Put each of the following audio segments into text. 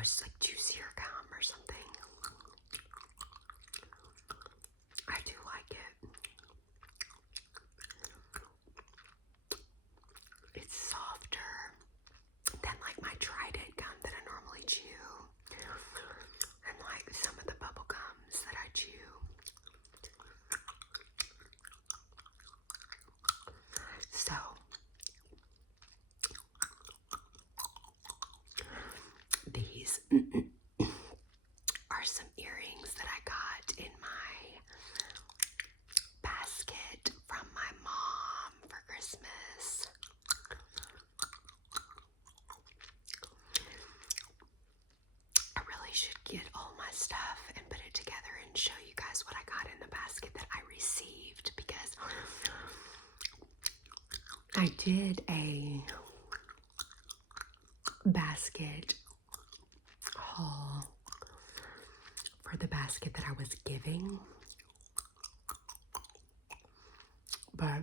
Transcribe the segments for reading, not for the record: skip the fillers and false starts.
it's like juicier gum or something. I do like it. It's softer than like my Trident gum that I normally chew, and like some of the bubble gums that I chew. So these are some earrings that I got in my basket from my mom for Christmas. I really should get all my stuff and put it together and show you guys what I got in the basket that I received, because I did a basket haul for the basket that I was giving, but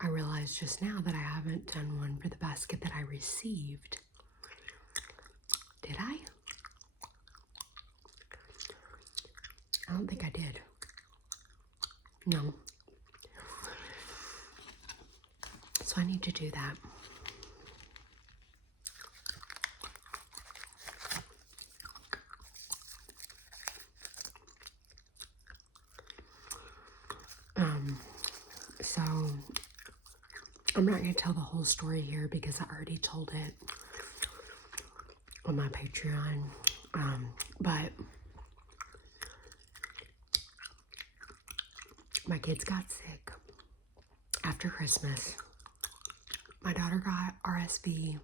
I realized just now that I haven't done one for the basket that I received. Did I? I don't think I did. No. So I need to do that. So I'm not going to tell the whole story here because I already told it on my Patreon. But my kids got sick after Christmas. My daughter got RSV.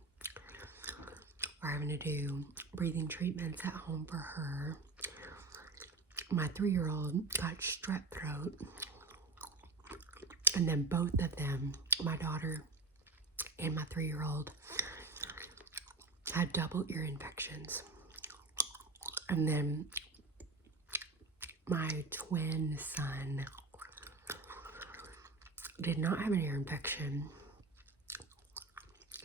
We're having to do breathing treatments at home for her. My 3-year-old got strep throat. And then both of them, my daughter and my 3-year-old, had double ear infections. And then my twin son did not have an ear infection.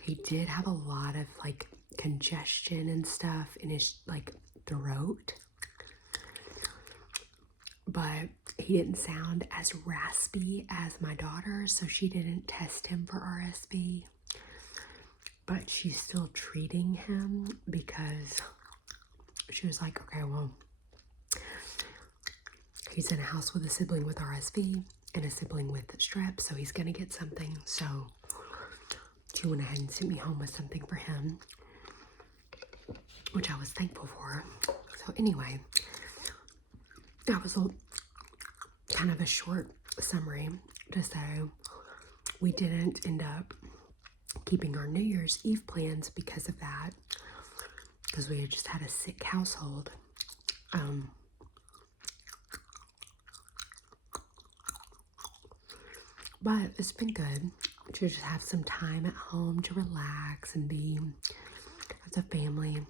He did have a lot of like congestion and stuff in his like throat, but he didn't sound as raspy as my daughter, so she didn't test him for RSV. But she's still treating him because she was like, okay, well, he's in a house with a sibling with RSV and a sibling with strep, so he's gonna get something. So she went ahead and sent me home with something for him, which I was thankful for. So anyway, that was kind of a short summary to say we didn't end up keeping our New Year's Eve plans because of that, because we had just had a sick household. But it's been good to just have some time at home to relax and be as a family.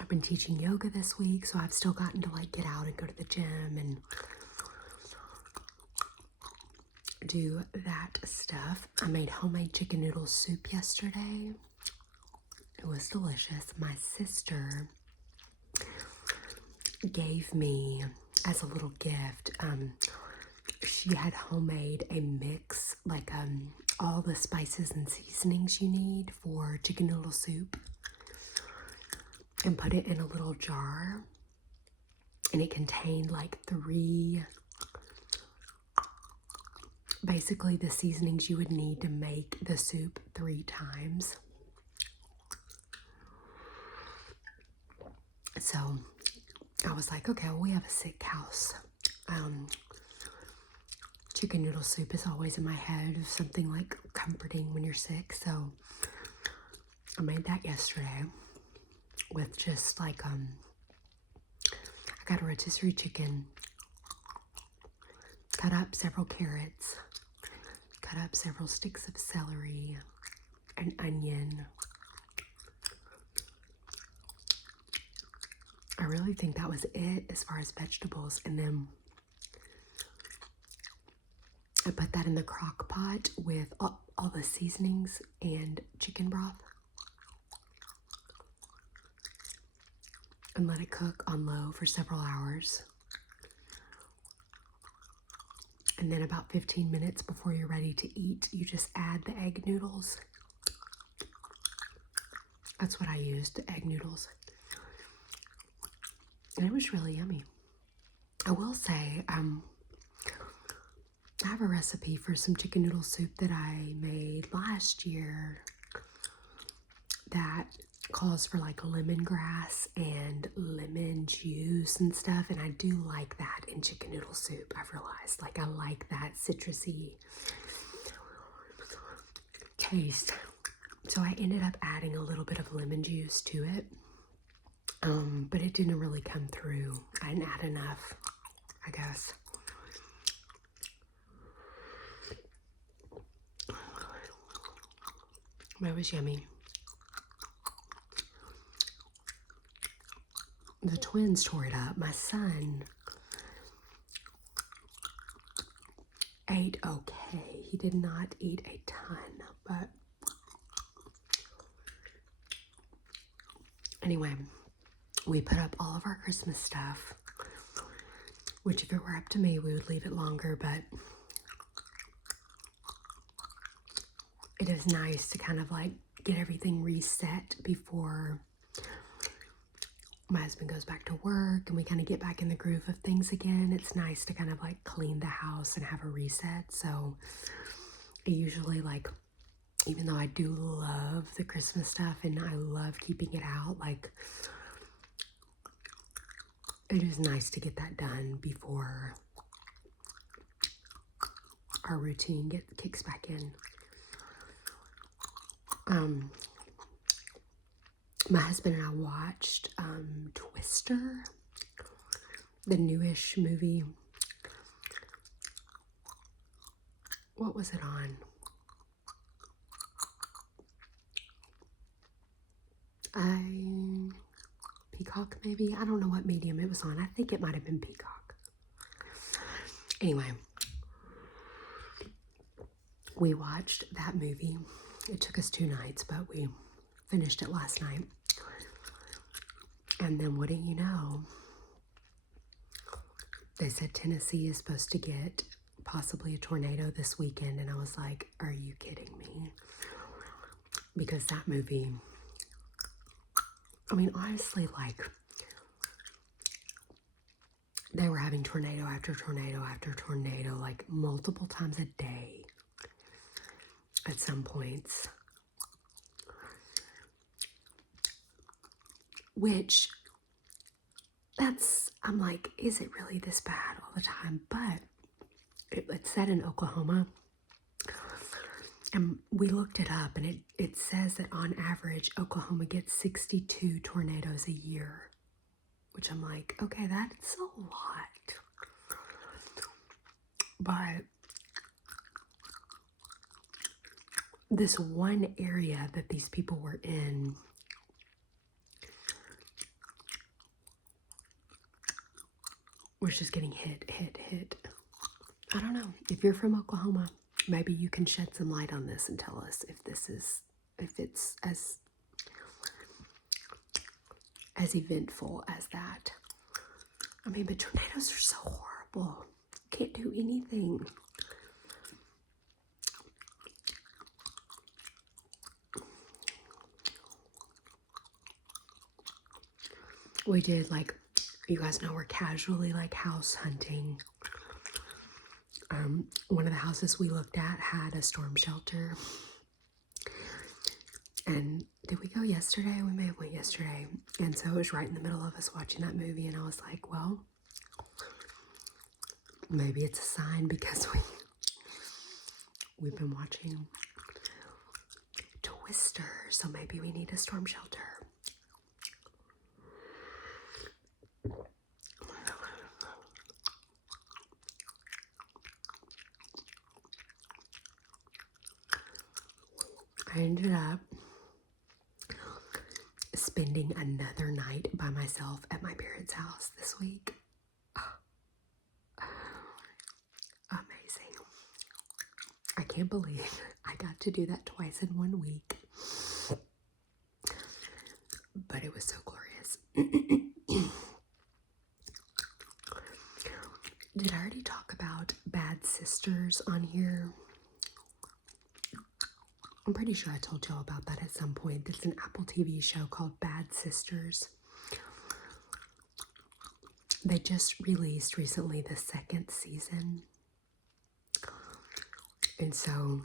I've been teaching yoga this week, so I've still gotten to like get out and go to the gym and do that stuff. I made homemade chicken noodle soup yesterday. It was delicious. My sister gave me as a little gift, she had homemade a mix, like all the spices and seasonings you need for chicken noodle soup, and put it in a little jar, and it contained like basically the seasonings you would need to make the soup 3 times. So I was like, okay, well, we have a sick house. Chicken noodle soup is always in my head of something like comforting when you're sick. So I made that yesterday with just like, I got a rotisserie chicken, cut up several carrots, cut up several sticks of celery, an onion. I really think that was it as far as vegetables. And then I put that in the crock pot with all the seasonings and chicken broth. and let it cook on low for several hours. And then about 15 minutes before you're ready to eat, you just add the egg noodles. That's what I used, the egg noodles. And it was really yummy. I will say, I have a recipe for some chicken noodle soup that I made last year that calls for like lemongrass and lemon juice and stuff, and I do like that in chicken noodle soup. I've realized, like, I like that citrusy taste. So I ended up adding a little bit of lemon juice to it, but it didn't really come through. I didn't add enough, I guess. But it was yummy. The twins tore it up. My son ate okay. He did not eat a ton, but anyway, we put up all of our Christmas stuff, which if it were up to me, we would leave it longer, but it is nice to kind of like get everything reset before my husband goes back to work and we kind of get back in the groove of things again. It's nice to kind of like clean the house and have a reset. So I usually, like, even though I do love the Christmas stuff and I love keeping it out, like, it is nice to get that done before our routine kicks back in. My husband and I watched Twister, the newish movie. What was it on? Peacock, maybe? I don't know what medium it was on. I think it might have been Peacock. Anyway, we watched that movie. It took us 2 nights, but we finished it last night. And then what do you know? They said Tennessee is supposed to get possibly a tornado this weekend. And I was like, are you kidding me? Because that movie, I mean, honestly, like, they were having tornado after tornado after tornado, like multiple times a day at some points. Which, I'm like, is it really this bad all the time? But it's set in Oklahoma. And we looked it up, and it says that on average, Oklahoma gets 62 tornadoes a year. Which I'm like, okay, that's a lot. But this one area that these people were in was just getting hit. I don't know. If you're from Oklahoma, maybe you can shed some light on this and tell us if it's as eventful as that. I mean, but tornadoes are so horrible. Can't do anything. We did, like, you guys know, we're casually like house hunting. One of the houses we looked at had a storm shelter. And did we go yesterday? We may have went yesterday. And so it was right in the middle of us watching that movie. And I was like, well, maybe it's a sign because we've been watching Twister. So maybe we need a storm shelter. I ended up spending another night by myself at my parents' house this week. Amazing. I can't believe I got to do that twice in 1 week. But it was so glorious. nights. Did I already talk about Bad Sisters on here? I'm pretty sure I told y'all about that at some point. There's an Apple TV show called Bad Sisters. They just released recently the second season. And so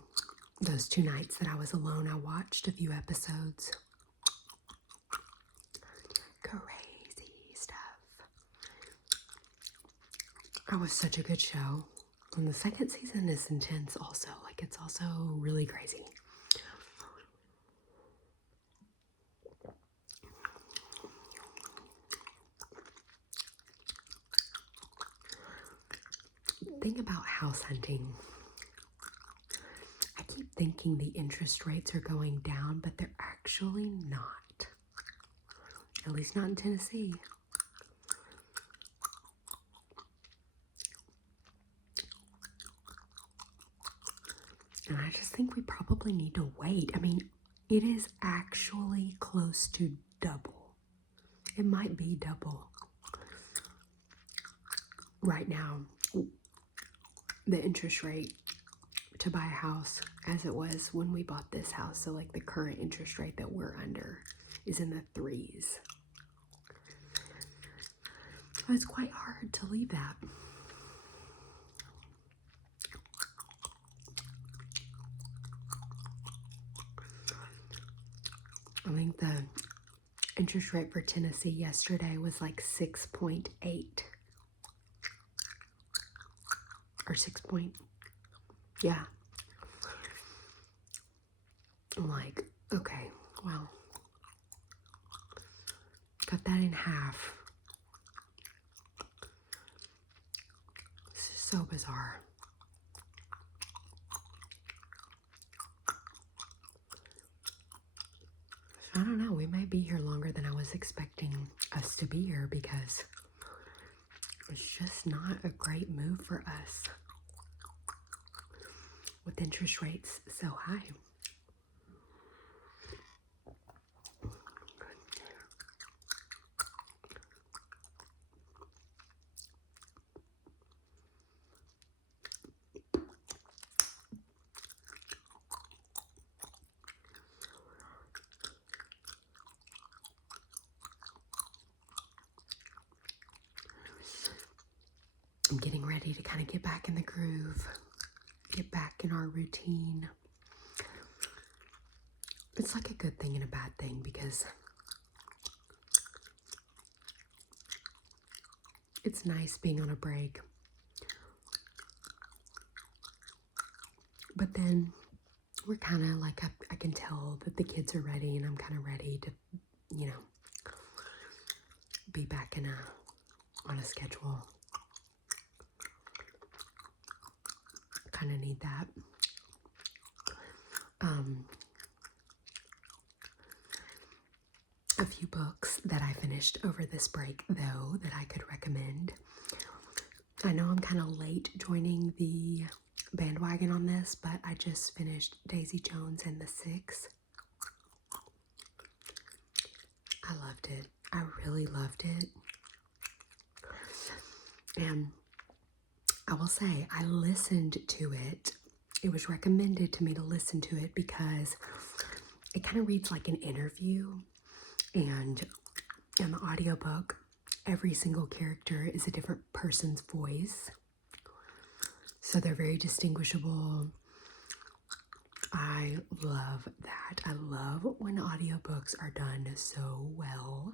those 2 nights that I was alone, I watched a few episodes. Crazy stuff. It was such a good show. And the second season is intense also. Like, it's also really crazy. Thing about house hunting, I keep thinking the interest rates are going down, but they're actually not. At least not in Tennessee. And I just think we probably need to wait. I mean, it is actually close to double. It might be double. Right now, the interest rate to buy a house as it was when we bought this house. So like the current interest rate that we're under is in the 3s. So it's quite hard to leave that. I think the interest rate for Tennessee yesterday was like 6.8 or 6 point. Yeah. I'm like, okay, well, cut that in half. This is so bizarre. So I don't know, we might be here longer than I was expecting us to be here because it's just not a great move for us with interest rates so high. I'm getting ready to kind of get back in the groove, get back in our routine. It's like a good thing and a bad thing because it's nice being on a break. But then we're kind of like, I can tell that the kids are ready and I'm kind of ready to, you know, be back on a schedule. Kind of need that. A few books that I finished over this break, though, that I could recommend. I know I'm kind of late joining the bandwagon on this, but I just finished Daisy Jones and the Six. I loved it. I really loved it. And I will say, I listened to it. It was recommended to me to listen to it because it kind of reads like an interview. And in the audiobook, every single character is a different person's voice. So they're very distinguishable. I love that. I love when audiobooks are done so well.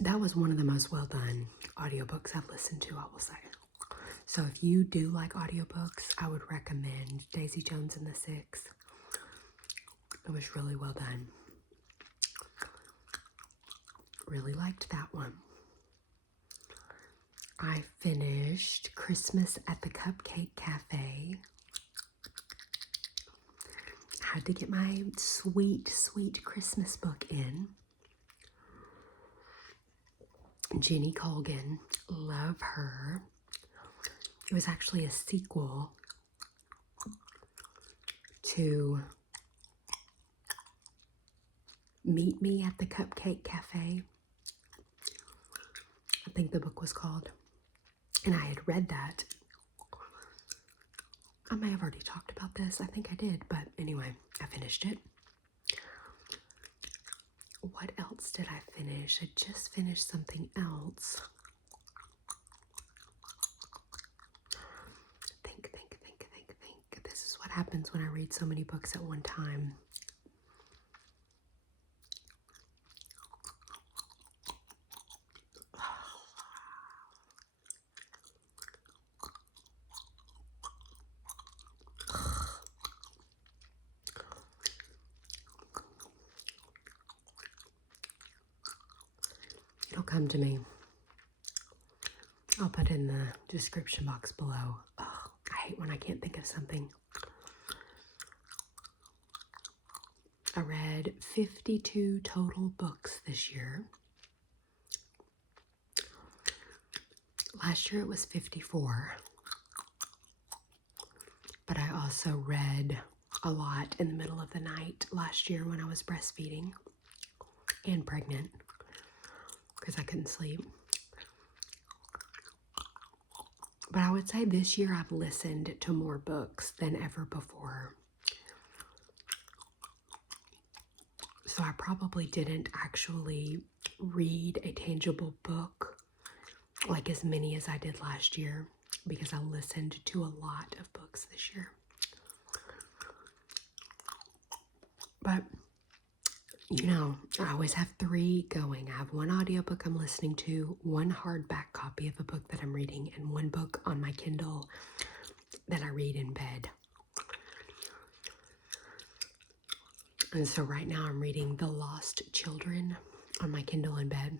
That was one of the most well done audiobooks I've listened to, I will say. So if you do like audiobooks, I would recommend Daisy Jones and the Six. It was really well done. Really liked that one. I finished Christmas at the Cupcake Cafe. Had to get my sweet, sweet Christmas book in. Jenny Colgan, love her. It was actually a sequel to Meet Me at the Cupcake Cafe, I think the book was called. And I had read that. I may have already talked about this. I think I did. But anyway, I finished it. What else did I finish? I just finished something else. Think. This is what happens when I read so many books at one time. It'll come to me. I'll put in the description box below. Oh, I hate when I can't think of something. I read 52 total books this year. Last year it was 54. But I also read a lot in the middle of the night last year when I was breastfeeding and pregnant because I couldn't sleep. But I would say this year I've listened to more books than ever before. So I probably didn't actually read a tangible book like as many as I did last year because I listened to a lot of books this year. But, you know, I always have 3 going. I have 1 audiobook I'm listening to, 1 hardback copy of a book that I'm reading, and 1 book on my Kindle that I read in bed. And so right now I'm reading The Lost Children on my Kindle in bed.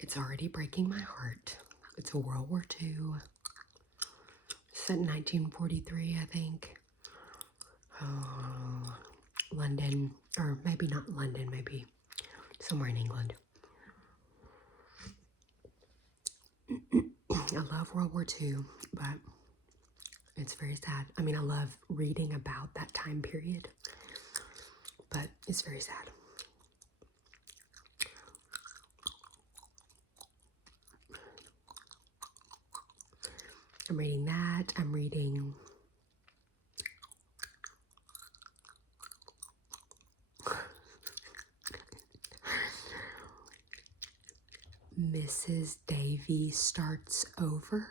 It's already breaking my heart. It's a World War II. Set in 1943, I think. Oh, London, or maybe not London, maybe somewhere in England. I love World War II, but it's very sad. I mean, I love reading about that time period, but it's very sad. I'm reading that. I'm reading Mrs. Davy Starts Over.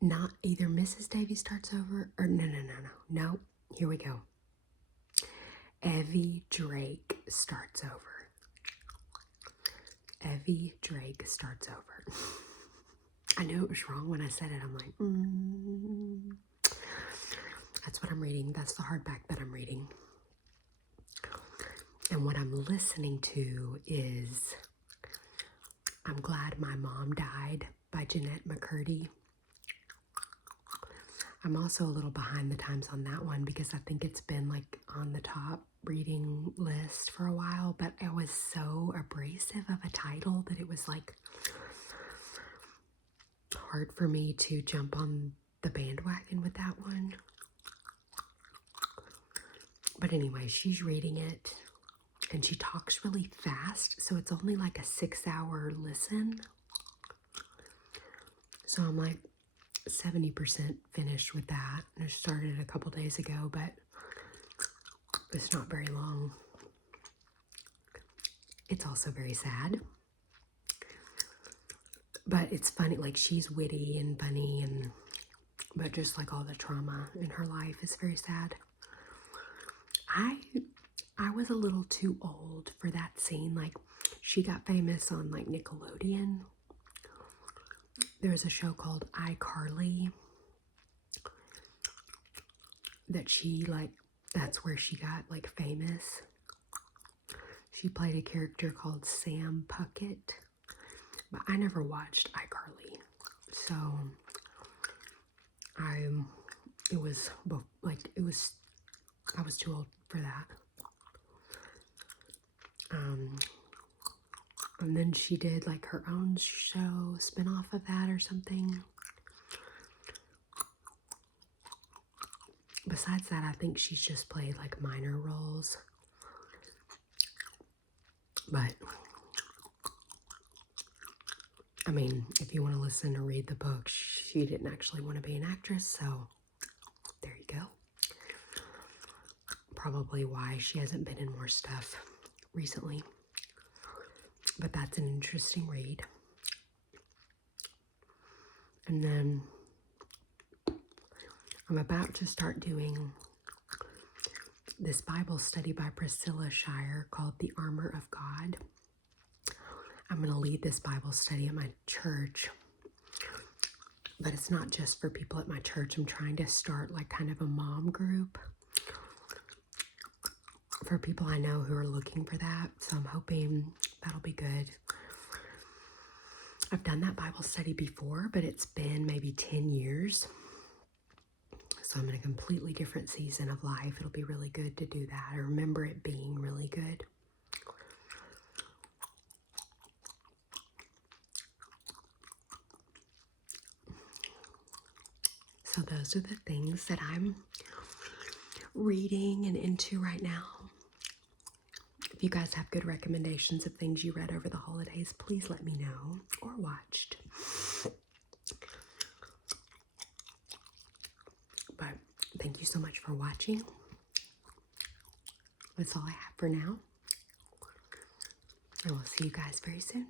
Not either Mrs. Davy Starts Over or no. Here we go. Evie Drake Starts Over. Evie Drake Starts Over. I knew it was wrong when I said it. I'm like, That's what I'm reading. That's the hardback that I'm reading. And what I'm listening to is I'm Glad My Mom Died by Jeanette McCurdy. I'm also a little behind the times on that one because I think it's been like on the top reading list for a while, but it was so abrasive of a title that it was like hard for me to jump on the bandwagon with that one. But anyway, she's reading it and she talks really fast, so it's only like a 6-hour listen. So I'm like 70% finished with that. I started a couple days ago, but it's not very long. It's also very sad. But it's funny, like she's witty and funny, but just like all the trauma in her life is very sad. I was a little too old for that scene. Like she got famous on like Nickelodeon. There's a show called iCarly that she like, that's where she got like famous. She played a character called Sam Puckett, but I never watched iCarly, so I was too old for that. And then she did like her own show, spin-off of that or something. Besides that, I think she's just played like minor roles. But I mean, if you want to listen or read the book, she didn't actually want to be an actress, so there you go. Probably why she hasn't been in more stuff recently. But that's an interesting read. And then I'm about to start doing this Bible study by Priscilla Shire called The Armor of God. I'm going to lead this Bible study at my church, but it's not just for people at my church. I'm trying to start like kind of a mom group for people I know who are looking for that. So I'm hoping that'll be good. I've done that Bible study before, but it's been maybe 10 years. So I'm in a completely different season of life. It'll be really good to do that. I remember it being really good. So those are the things that I'm reading and into right now. If you guys have good recommendations of things you read over the holidays, please let me know, or watched. But thank you so much for watching. That's all I have for now. I will see you guys very soon.